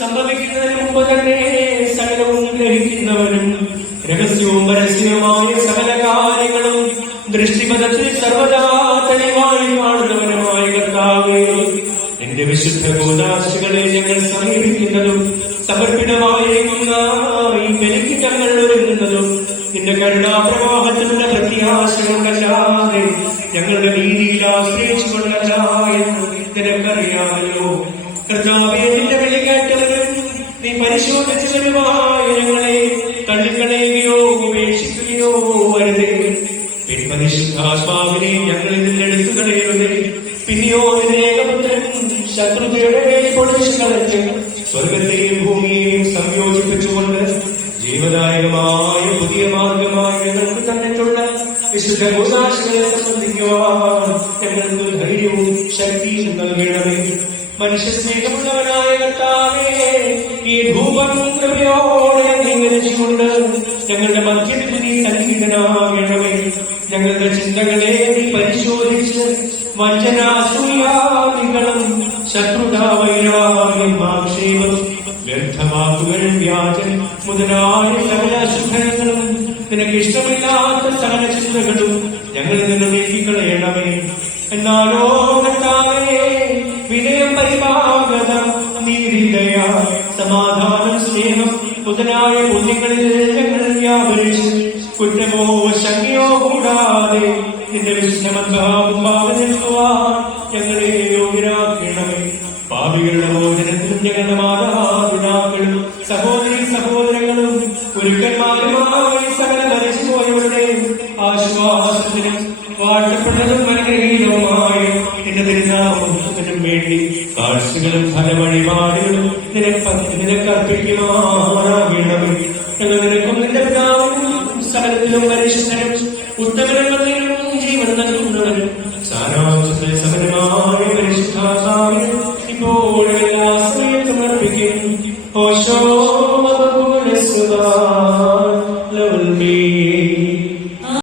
സംഭവിക്കുന്നതിന് മുമ്പ് തന്നെ സകലവും ഗ്രഹിക്കുന്നവനും രഹസ്യവും പരസ്യവുമായ സകല കാര്യങ്ങളും ദൃഷ്ടിപഥത്തിൽ സർവദാ തെളിവായി കാണുന്നവനുമായ കർത്താവേ, എന്റെ വിശുദ്ധ കൂദാശകളെ ഞങ്ങൾ സമീപിക്കുന്നതും സമർപ്പിതമായിരിക്കുന്ന ഈ ബലിക്ക് ഞങ്ങൾ ഒരുങ്ങുന്നതും നിന്റെ കരുണാപ്രവാഹത്തിലുള്ള പ്രത്യാശകൊണ്ടല്ലാതെ ഞങ്ങളുടെ നീതിയിൽ ആശ്രയിച്ചുകൊണ്ടല്ല എന്ന് നിനക്കറിയാമല്ലോ. കർത്താവേ, നിന്റെ വിളി കേട്ടവരും നീ പരിശോധിച്ചു വരുവായ ഞങ്ങളെ തള്ളിക്കളയുകയോ ഉപേക്ഷിക്കുകയോ വരുതേ. പരിശുദ്ധാത്മാവിനെ ഞങ്ങളിൽ നിന്ന് എടുത്തു കളയരുതേ. പിന്നെയോ ഏകപുത്രൻ ശത്രുതയുടെ പൊളിച്ചു കളഞ്ഞ് സ്വർഗത്തെയും ഭൂമിയെയും സംയോജിപ്പിച്ചുകൊണ്ട് ജീവദായകമായ പുതിയ മാർഗമായി ഞങ്ങൾക്ക് തന്നിട്ടുള്ള വിശുദ്ധ കൂദാശകളെ സംബന്ധിക്കുവാൻ ഞങ്ങൾക്ക് ധൈര്യവും ശക്തിയും നൽകണമേ. മനുഷ്യ സ്നേഹമുള്ളവനായ കർത്താവേ, ഈ ധൂപം കൃപയോടെ അംഗീകരിച്ചുകൊണ്ട് ഞങ്ങളുടെ മധ്യത്തിൽ നീ സംഗീതനാകണമേ. ഞങ്ങളുടെ ചിന്തകളെ നീ പരിശോധിച്ച് വഞ്ചനാസൂയാദികളും ശത്രുതാവൈരാഗ്യം ആക്ഷേപം വ്യർത്ഥവാക്കുകൾ വ്യാജം മുതലായ സകല അശുദ്ധങ്ങളും നിനക്ക് ഇഷ്ടമില്ലാത്ത സകല ചിന്തകളും ഞങ്ങളിൽ നിന്ന് നീക്കിക്കളയണമേ. എന്നാലോ കർത്താവേ, വിനയം, പരിപാകത, നീതിദയ, സമാധാനം, സ്നേഹം മുതലായ പുണ്യങ്ങളിൽ ഞങ്ങൾ വ്യാപരിച്ച് കുറ്റമോ ശങ്കയോ കൂടാതെ നിന്റെ വിഷ്ണുമുമ്പാകെ നിൽക്കുവാൻ ഞങ്ങളെ യോഗ്യരാക്കണമേ. പാപികളുടെ മോചനത്തിലും ഞങ്ങളുടെ മാതാപിതാക്കളും സഹോദരി സഹോദരങ്ങളും ഗുരുക്കന്മാരുമായി സകല മരിച്ചുപോയവരുടെ ആശ്വാസത്തിനും വാഴ്ത്തപ്പെട്ടതും അനുഗ്രഹീതവുമായ എന്റെ തിരുനാമത്തിനും വേണ്ടി കാഴ്ചകളും ഫലവഴിപാടുകളും നിനക്കർപ്പിക്കുമാറാകണമേ. ഞങ്ങൾ നിനക്കും നിന്റെ പിതാവിനും സകലത്തിലും പരിശുദ്ധനും ഉത്തമനങ്ങളിലും ജീവൻ നൽകുന്നവനും സാരാംശത്തിൽ സമരമായ പരിശുദ്ധാത്മാവിനും ഇപ്പോൾ എല്ലാ സമയത്തും അർപ്പിക്കും. ഓശോ